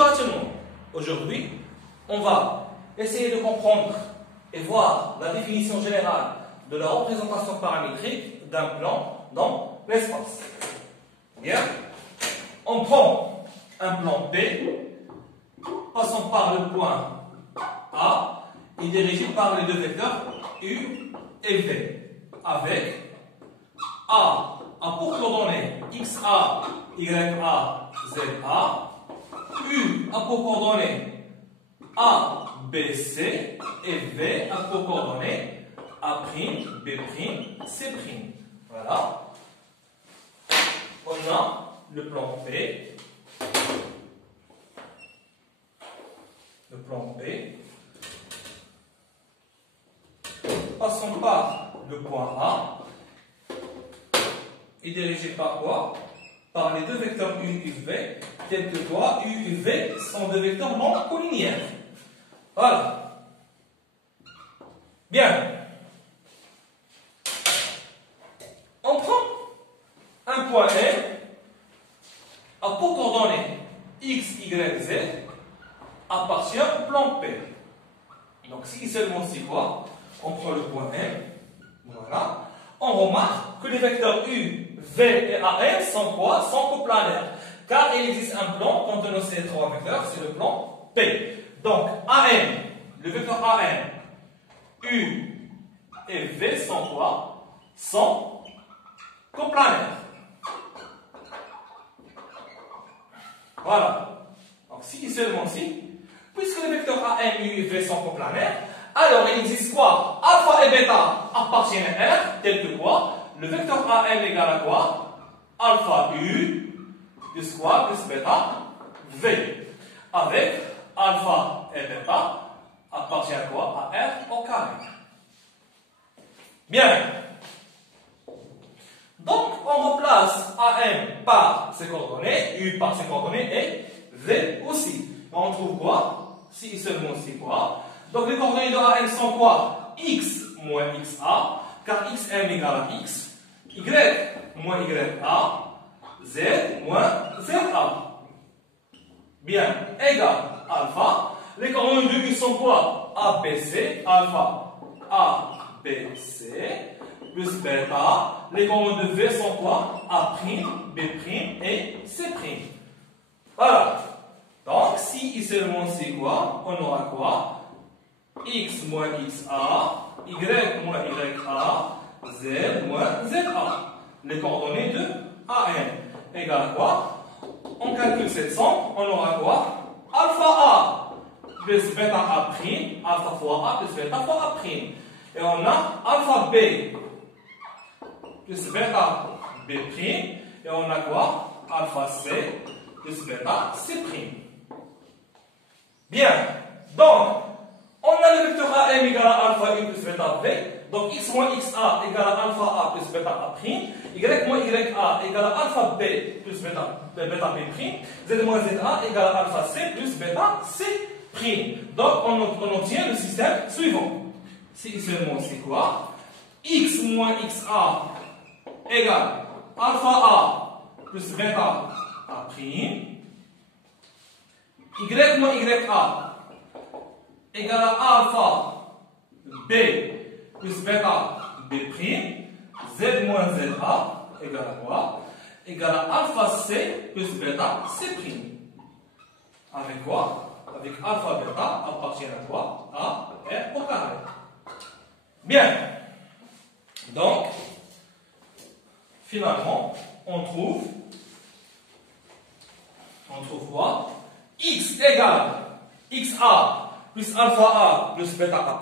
Bonjour à tout le monde. Aujourd'hui, on va essayer de comprendre et voir la définition générale de la représentation paramétrique d'un plan dans l'espace. Bien. On prend un plan P, passant par le point A et dirigé par les deux vecteurs U et V, avec A pour coordonnées XA, YA, ZA, U a pour coordonnées A, B, C et V a pour coordonnées A', B', C'. Voilà. On a le plan P. Le plan P. Passons par le point A. Et dirigé par quoi? Par les deux vecteurs U et V, tels que quoi? U et V sont deux vecteurs non collinéaires. Voilà. Bien. On prend un point M à pour coordonnées X, Y, Z appartient au plan P. Donc si seulement c'est quoi? On prend le point M. Voilà. On remarque que les vecteurs U, V et AM sont quoi? Sont coplanaires. Car il existe un plan contenant ces trois vecteurs, c'est le plan P. Donc AM, le vecteur AM, U et V sont quoi? Sont coplanaires. Voilà. Donc si seulement si, puisque les vecteurs AM, U et V sont coplanaires, alors il existe quoi? Alpha et bêta appartiennent à R, tel que quoi? Le vecteur AM égale à quoi? Alpha U plus quoi? Plus bêta V. Avec alpha et bêta appartient à quoi? À R au carré. Bien. Donc on remplace AM par ses coordonnées, U par ses coordonnées et V aussi. On trouve quoi? Si seulement c'est quoi? Donc les coordonnées de AM sont quoi? X moins XA, car XM égale à X, Y moins YA, Z moins ZA. Bien, égal alpha. Les coordonnées de U sont quoi? ABC, alpha ABC, plus bêta. Les coordonnées de V sont quoi? A', B' et C'. Voilà. Donc, si seulement c'est quoi? On aura quoi? X moins XA, Y moins YA, Z moins ZA. Les coordonnées de AM égale à quoi? On calcule cette somme, on aura quoi? Alpha A plus bêta A', alpha fois A plus bêta fois A'. Et on a alpha B plus bêta B', et on a quoi? Alpha C plus bêta C'. Bien, donc, on a le vecteur AM égale à alpha U plus bêta V. Donc X moins XA égale à alpha A plus bêta A'. Y moins YA égale à alpha B plus bêta B'. Z moins ZA égale à alpha C plus bêta C'. Donc on obtient le système suivant. Si seulement c'est quoi? X moins XA égale alpha A plus bêta A'. Y moins YA égale à alpha B plus bêta B', Z moins ZA égale à quoi? Égale à alpha C plus bêta C'. Avec quoi? Avec alpha bêta appartient à quoi? À R au carré. Bien. Donc, finalement, on trouve quoi? X égale XA plus alpha A plus bêta A'.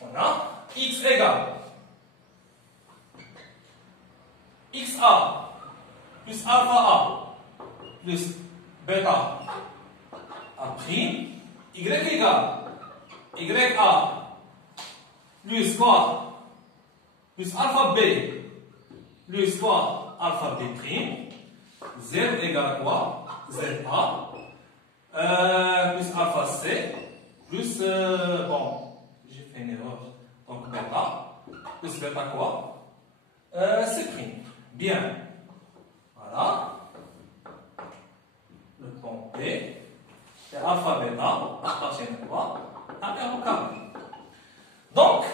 On a X égale XA plus alpha A plus bêta A'. Y égale YA plus quoi? Plus alpha B plus quoi? Alpha B'. Z égale à quoi? ZA plus alpha C plus bon, j'ai fait une erreur, donc bêta plus bêta quoi? C'. Bien. Voilà. Le plan P. Et alpha bêta appartient à quoi? À R au carré. Donc,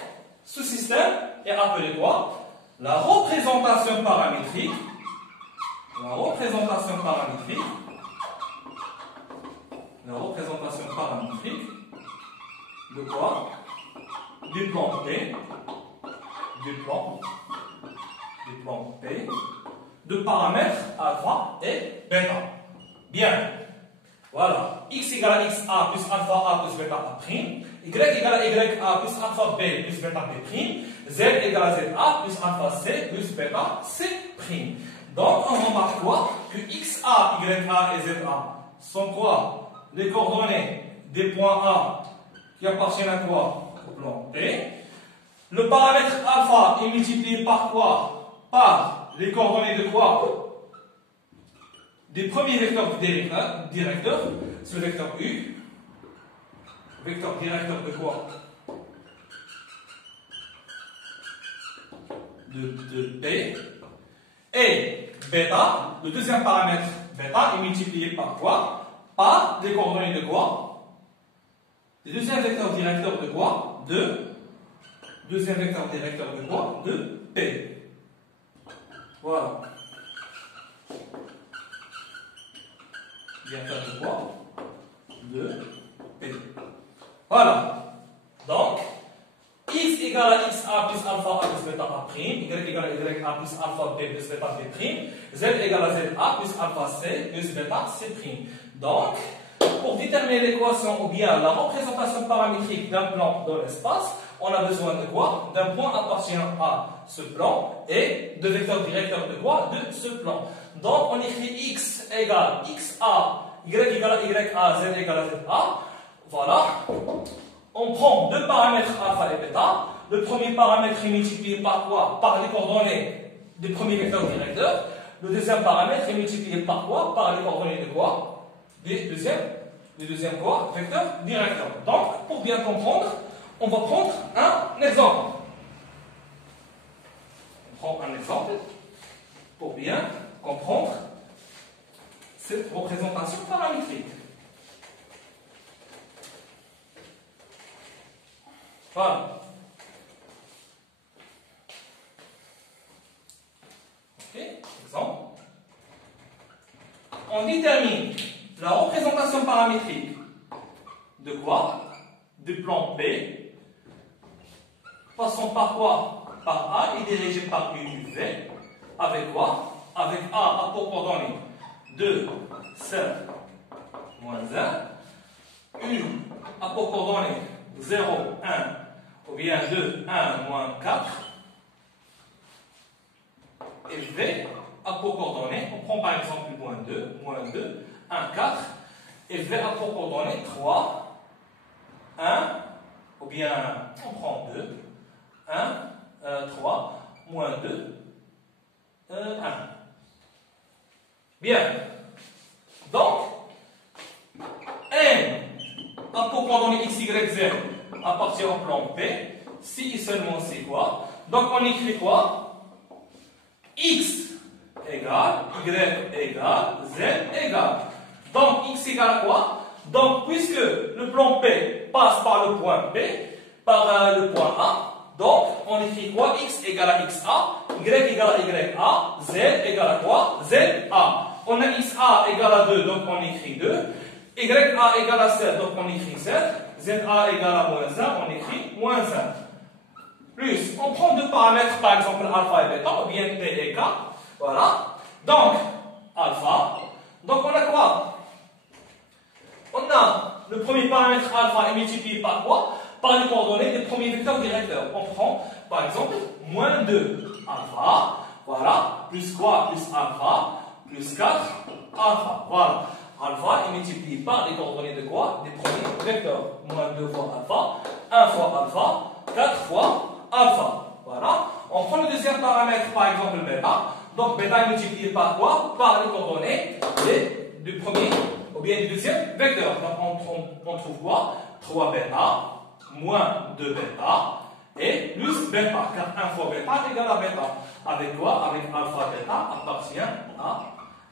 ce système est appelé quoi? La représentation paramétrique. La représentation paramétrique. La représentation paramétrique de quoi? Du plan P. Du plan P. De paramètres alpha et bêta. Bien. Voilà. X égale à XA plus alpha A plus bêta A'. Y égale à YA plus alpha B plus bêta B'. Z égale à ZA plus alpha C plus bêta C'. Donc, on remarque quoi? Que XA, YA et ZA sont quoi? Les coordonnées des points A qui appartiennent à quoi? Au plan P. Le paramètre alpha est multiplié par quoi? Par les coordonnées de quoi? Des premiers vecteurs directeurs, c'est le vecteur U. Vecteur directeur de quoi? De P. Et bêta, le deuxième paramètre bêta est multiplié par quoi? Par les coordonnées de quoi? Le deuxième vecteur directeur de quoi? Deuxième vecteur directeur de quoi? De P. Voilà. Vecteur de quoi? De P. Voilà. Donc, X égale à XA plus alpha A plus bêta A', Y égale à YA plus alpha B plus bêta B', Z égale à ZA plus alpha C plus bêta C'. Donc, pour déterminer l'équation ou bien la représentation paramétrique d'un plan dans l'espace, on a besoin de quoi? D'un point appartenant à ce plan et de vecteurs directeurs de quoi? De ce plan. Donc, on écrit X égale XA, Y égale à YA, Z égale à ZA. Voilà. On prend deux paramètres alpha et bêta. Le premier paramètre est multiplié par quoi? Par les coordonnées des premiers vecteurs directeurs. Le deuxième paramètre est multiplié par quoi? Par les coordonnées de quoi? Des deuxièmes quoi? Vecteurs directeurs. Donc, pour bien comprendre, on va prendre un exemple. On prend un exemple pour bien comprendre cette représentation paramétrique. Voilà. Ok, exemple. On détermine la représentation paramétrique de quoi? Du plan P. Passons par quoi? Par A et dirigé par UV. Avec quoi? Avec A pour coordonnées 2, 7, moins 1. U a pour coordonnées 0, 1. Ou bien 2, 1, moins 4. Et V a pour coordonnées, on prend par exemple moins 2, 1, 4. Et V a pour coordonnées 3, 1, ou bien on prend 2, 1, 3, moins 2, 1. Bien. Donc, N a pour coordonnées x, y, z appartient au plan P. Si seulement c'est quoi? Donc on écrit quoi? X égale, Y égale, Z égale. Donc x égale à quoi? Donc puisque le plan P passe par le point P, par le point A, donc on écrit quoi? X égale à XA, Y égale à YA, Z égale à quoi? ZA. On a XA égale à 2, donc on écrit 2. YA égale à 7, donc on écrit 7. ZA égale à moins 1, on écrit moins 1. Plus, on prend deux paramètres, par exemple alpha et bêta, ou bien P et K. Voilà. Donc, alpha. Donc, on a quoi? On a le premier paramètre alpha est multiplié par quoi? Par les coordonnées des premiers vecteurs directeurs. On prend, par exemple, moins 2 alpha. Voilà. Plus quoi? Plus alpha. Plus 4 alpha. Voilà. Alpha est multiplié par les coordonnées de quoi? Des premiers vecteurs. Moins 2 fois alpha, 1 fois alpha, 4 fois alpha. Voilà. On prend le deuxième paramètre, par exemple bêta. Donc bêta est multiplié par quoi? Par les coordonnées du premier ou bien du deuxième vecteur. Donc on trouve quoi? 3 bêta, moins 2 bêta, et plus bêta. Car 1 fois bêta égale à bêta. Avec quoi? Avec alpha bêta appartient à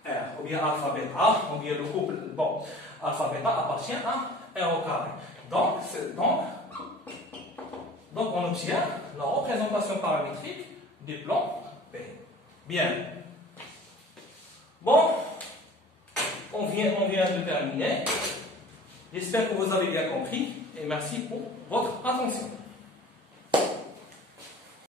R. Ou bien alpha bêta, ou bien le couple. Bon. Alpha bêta appartient à R au carré. Donc on obtient la représentation paramétrique du plan P. Bien. Bon, on vient de terminer. J'espère que vous avez bien compris et merci pour votre attention.